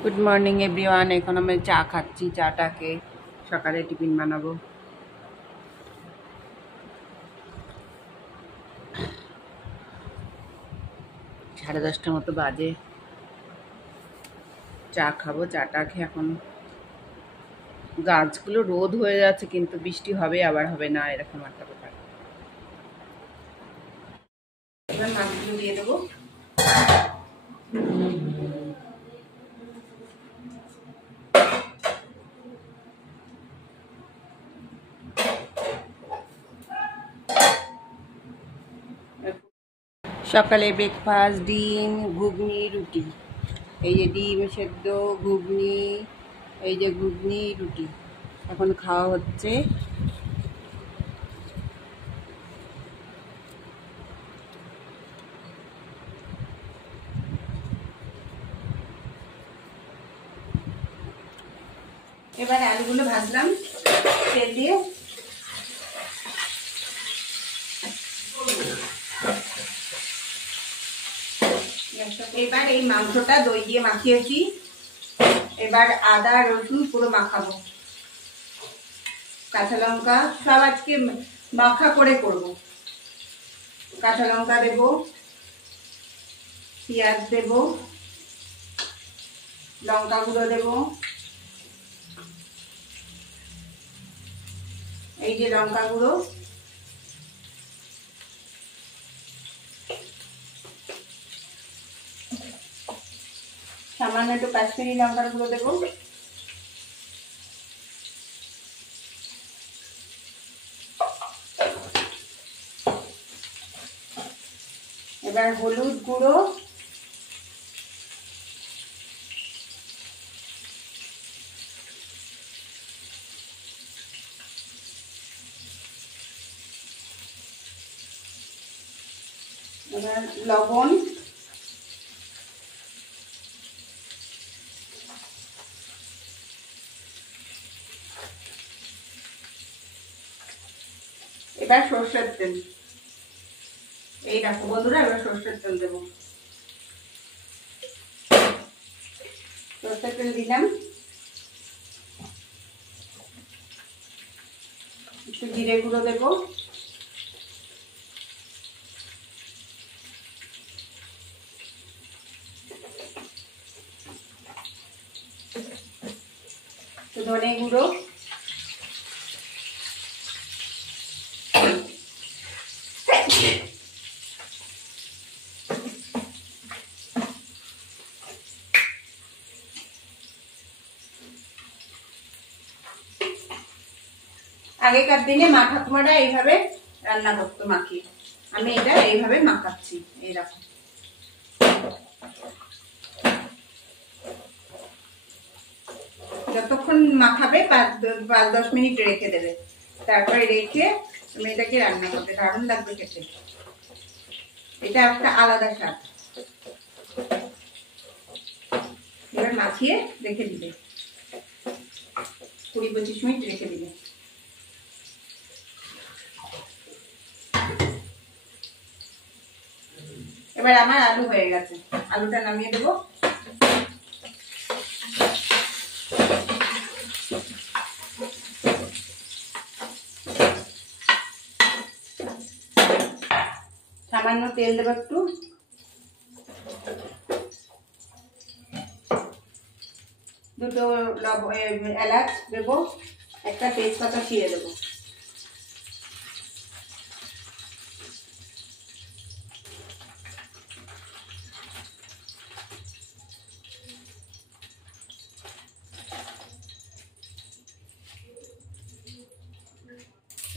Good morning everyone. এখন আমি চা খাচ্ছি। চাটাকে সকালে টিফিন বানাবো। সাড়ে 10টার মতো বাজে। চা খাবো। চাটা খেয়ে এখন গাছগুলো রোদ হয়ে যাচ্ছে, কিন্তু বৃষ্টি হবে আবার হবে না, এরকম একটা ব্যাপার। এবার মাছগুলো দিয়ে দেবো। সকালে ব্রেকফাস্ট ডিম, ঘুগনি, রুটি। এই যে ডিম সেদ্ধ, ঘুগনি, এই যে ঘুগনি, রুটি এখন খাওয়া হচ্ছে। এবার আলুগুলো ভাজলাম তেল দিয়ে। এবার এই মাংসটা দই দিয়ে মাখিয়েছি। এবার আদা রসুন পুরো মাখাবো, কাঁচা লঙ্কা সব আজকে মাখা করে করব। কাঁচা লঙ্কা দেব, পেঁয়াজ দেব, লঙ্কা গুঁড়ো দেব, এই যে লঙ্কা গুঁড়ো, সামান্য একটু কাশ্মীরি লঙ্কার গুঁড়ো দেব, এবার হলুদ গুঁড়ো, এবার লবণ, এবার সরষের তেল। এই রাখো বন্ধুরা, এবার সরষের তেল দেবো। সরষের তেল দিলাম, একটু জিরে গুঁড়ো দেবো, একটু ধনে গুঁড়ো, আগেকার দিনে মা ঠাকুমারা এইভাবে রান্না করতো মাখিয়ে, আমি এটা এইভাবে মাখাচ্ছি। এইরকম যতক্ষণ মাখাবে 5-10 মিনিট রেখে দেবে, তারপরে রেখে তুমি এটাকে রান্না করবে, দারুণ লাগবে খেতে। এটা একটা আলাদা স্বাদ। এবার মাখিয়ে রেখে দিবে, 20-25 মিনিট রেখে দিবে। এবার আমার আলু হয়ে গেছে, আলুটা নামিয়ে দেবো। সামান্য তেল দেবো, একটু দুটো এলাচ দেবো, একটা তেজপাতা ছিঁড়ে দেবো।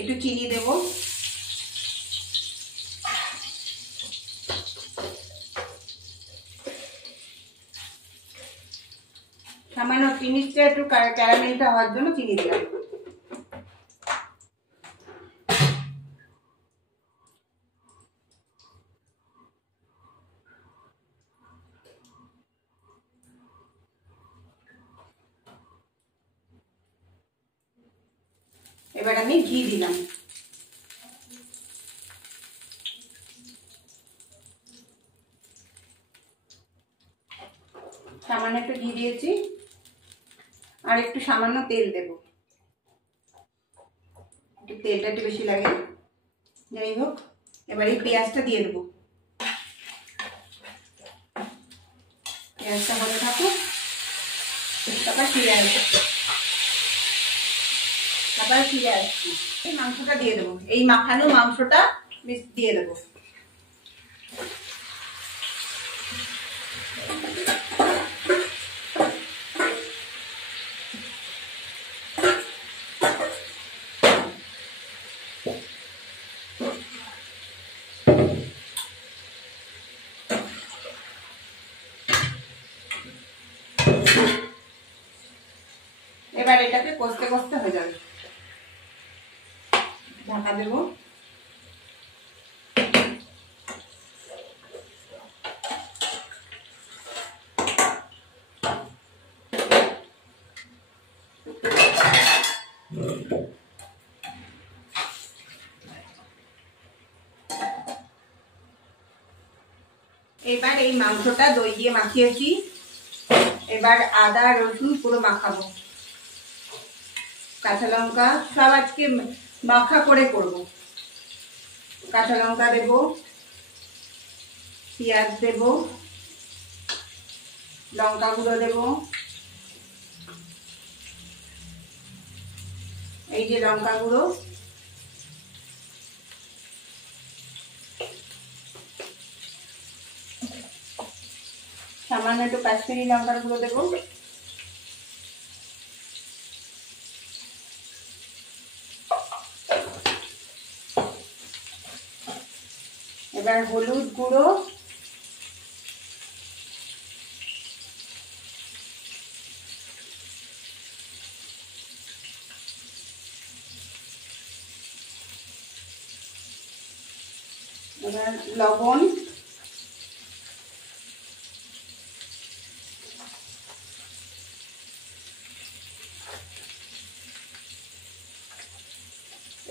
একটু চিনি দেবো, সামান্য চিনিটা একটু ক্যারামেলটা হওয়ার জন্য চিনি দিলাম। এবার আমি ঘি দিলাম, সামান্য একটু ঘি দিয়েছি, আর একটু সামান্য তেল দেব, একটু তেলটা একটু বেশি লাগে। যাই হোক, এবার এই পেঁয়াজটা দিয়ে দেবো। পেঁয়াজটা হতে থাকুক, তারপর ফিরে আসবো। এই মাংসটা দিয়ে দেবো, এই মাখানো মাংসটা দিয়ে দেবো। এবার এটাকে কষতে কষতে হয়ে যাবে, ঢাকা দেবো। এবার এই মাংসটা দই দিয়ে মাখিয়েছি, এবার আদা রসুন পুরো মাখাবো, কাঁচা লঙ্কা সব আজকে মাখা করে করব। কাঁচা লঙ্কা দেব, পেঁয়াজ দেব, লঙ্কা গুঁড়ো দেব, এই যে লঙ্কা গুঁড়ো, সামান্য একটু কাশ্মীরি লঙ্কার গুঁড়ো দেব, এবার হলুদ গুঁড়ো, এবার লবণ,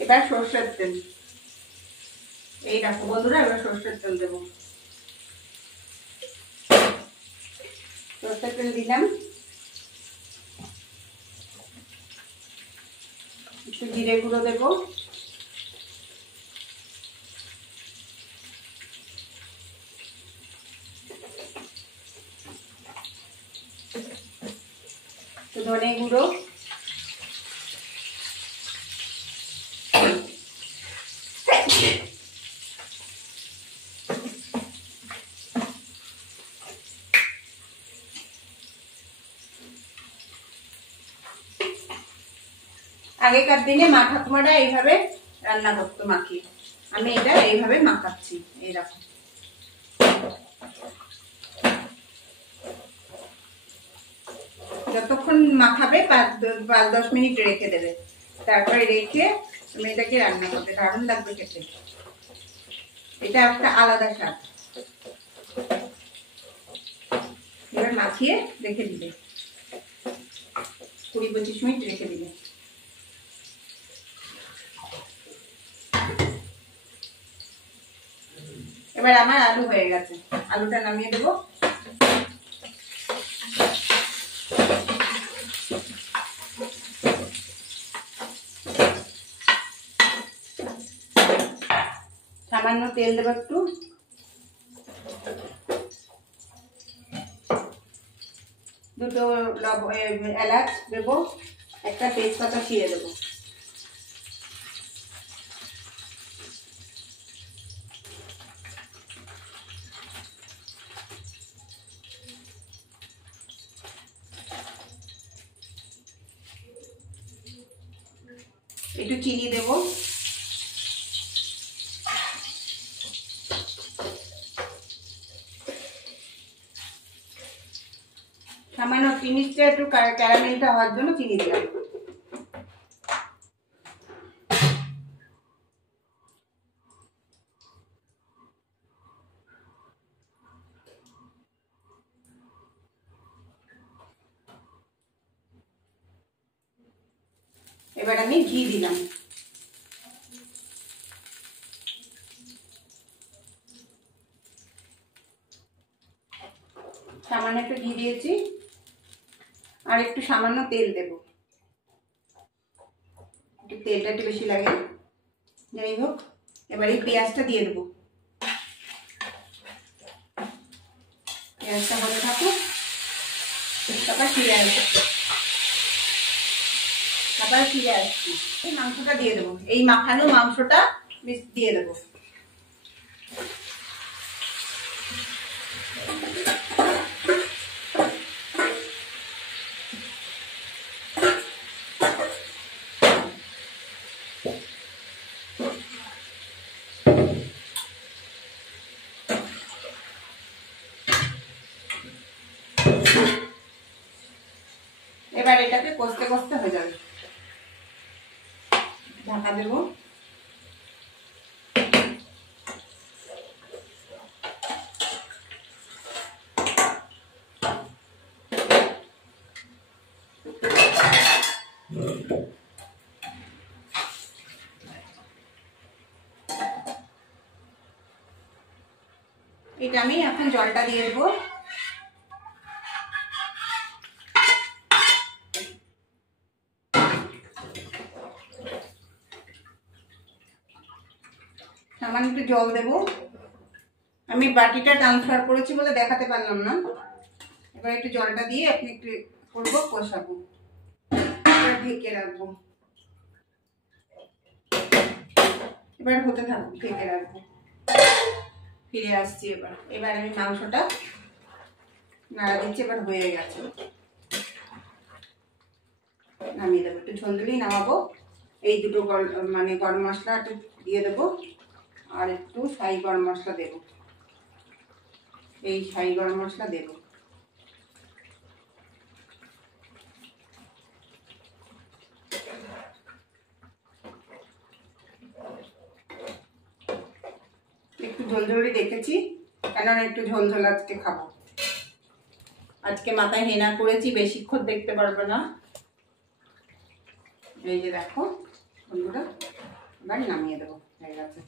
এবার সরষের তেল। এই রাখো বন্ধুরা, এবার সরষের তেল দেবো। সরষের তেল দিলাম, একটু জিরে গুঁড়ো দেবো, একটু ধনে গুঁড়ো, আগেকার দিনে মা ঠাকুমারা এইভাবে রান্না করতো মাখিয়ে, আমি এটা এইভাবে মাখাচ্ছি। এই দেখো, যতক্ষণ মাখাবে 5-10 মিনিট রেখে দেবে, তারপরে রেখে তুমি এটাকে রান্না করবে, দারুণ লাগবে খেতে। এটা একটা আলাদা স্বাদ। এবার মাখিয়ে রেখে দিবে, 20-25 মিনিট রেখে দিবে। এবার আমার আলু হয়ে গেছে, আলুটা নামিয়ে দেবো। সামান্য তেল দেবো, একটু দুটো এলাচ দেবো, একটা তেজপাতা ছিঁড়ে দেবো। একটু চিনি দেবো, সামান্য ফিনিশটা একটু ক্যারামেলটা হওয়ার জন্য চিনি দিলাম। এবার আমি ঘি দিলাম, সামান্য একটু ঘি দিয়েছি, আর একটু সামান্য তেল দেব, একটু তেলটা একটু বেশি লাগে। যাই হোক, এবার এই পেঁয়াজটা দিয়ে দেবো। পেঁয়াজটা হতে থাকুক, তারপর ফিরে আসবো। এই মাংসটা দিয়ে দেবো, এই মাখানো মাংসটা দিয়ে দেবো। এবার এটাকে কষতে কষতে হয়ে যাবে, ঢাকা দেবো। এটা আমি এখন জলটা দিয়ে দেবো। সামান্য একটু জল দেবো। আমি বাটিটা ট্রান্সফার করেছি বলে দেখাতে পারলাম না। এবার একটু জলটা দিয়ে আপনি একটু করবো, কষাবো, ঢেকে রাখবো। এবার হতে থাকুক, ঢেকে রাখবো। ফিরে আসছি এবার। এবার আমি মাংসটা নাড়া দিচ্ছি, এবার হয়ে গেছে, নামিয়ে দেবো। একটু ঝোল দিলেই নামাবো। এই দুটো মানে গরম মশলা একটু দিয়ে দেবো, আর একটু শাহি গরম মশলা দেবো। এই শাহি গরম মশলা দেবো। একটু ঝোলঝোলই রেখেছি, কেননা একটু ঝোলঝোল আজকে খাবো। আজকে মাথায় হেনা করেছি, বেশিক্ষণ দেখতে পারবে না। এই যে দেখো বন্ধুরা, এবার নামিয়ে দেবো, হয়ে গেছে।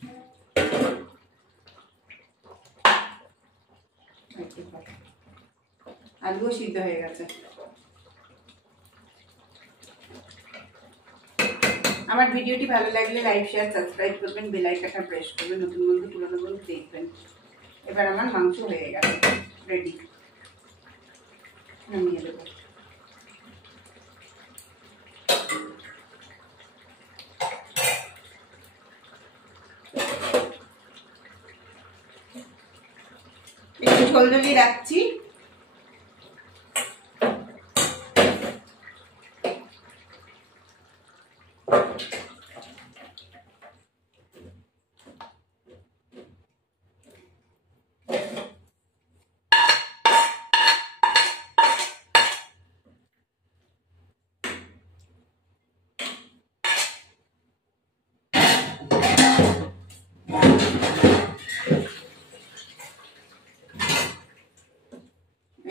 আলুও সিদ্ধ হয়ে গেছে। আমার ভিডিওটি ভালো লাগলে লাইক, শেয়ার, সাবস্ক্রাইব করবেন, বেল আইকনটা প্রেস করবেন, নতুন বন্ধু পুরনো বন্ধু দেখবেন। এবার আমার মাংস হয়ে গেছে, রেডি, নামিয়ে দেবো। একটু ঝোল ঝোলই রাখছি।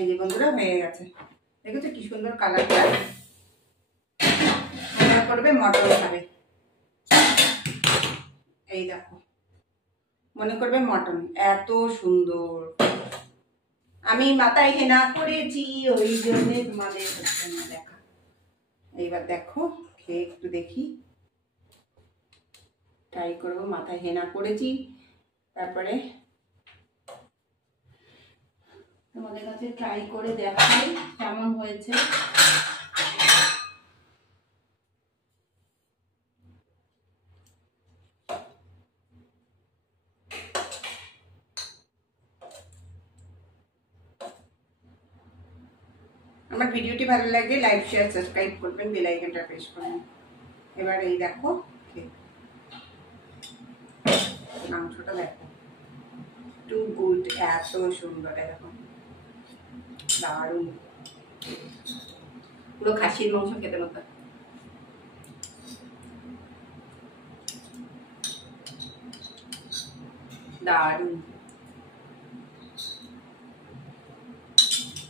এই যে বন্ধুরা হয়ে গেছে, দেখেছো কি সুন্দর কালারটা। মনে করবে মটন খাবে, এই দেখো, মনে করবে মটন, এত সুন্দর। আমি মাথায় হেনা করেছি, ওই জন্য তোমাদের দেখা। এইবার দেখো, খেয়ে একটু দেখি, ট্রাই করবো। মাথায় হেনা করেছি, তারপরে তোমাদের কাছে ট্রাই করে দেখাই কেমন হয়েছে। আমার ভিডিওটি ভালো লাগলে লাইক, শেয়ার, সাবস্ক্রাইব করবেন, বেল আইকনটা প্রেস করবেন। এবার এই দেখো মাংসটা, দেখো টু গুড, এত সুন্দর, দেখো দারুণ, পুরো খাসির মাংস খেতে মতো। দারুণ,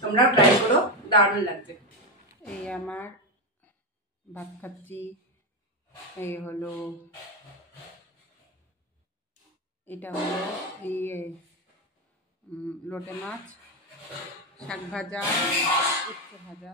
তোমরাও ট্রাই করো, দারুণ লাগবে। এই আমার ভাত খাচ্ছি, এই হলো, এটা হলো এই লোটে মাছ, শাক ভাজা, উচ্ছে ভাজা।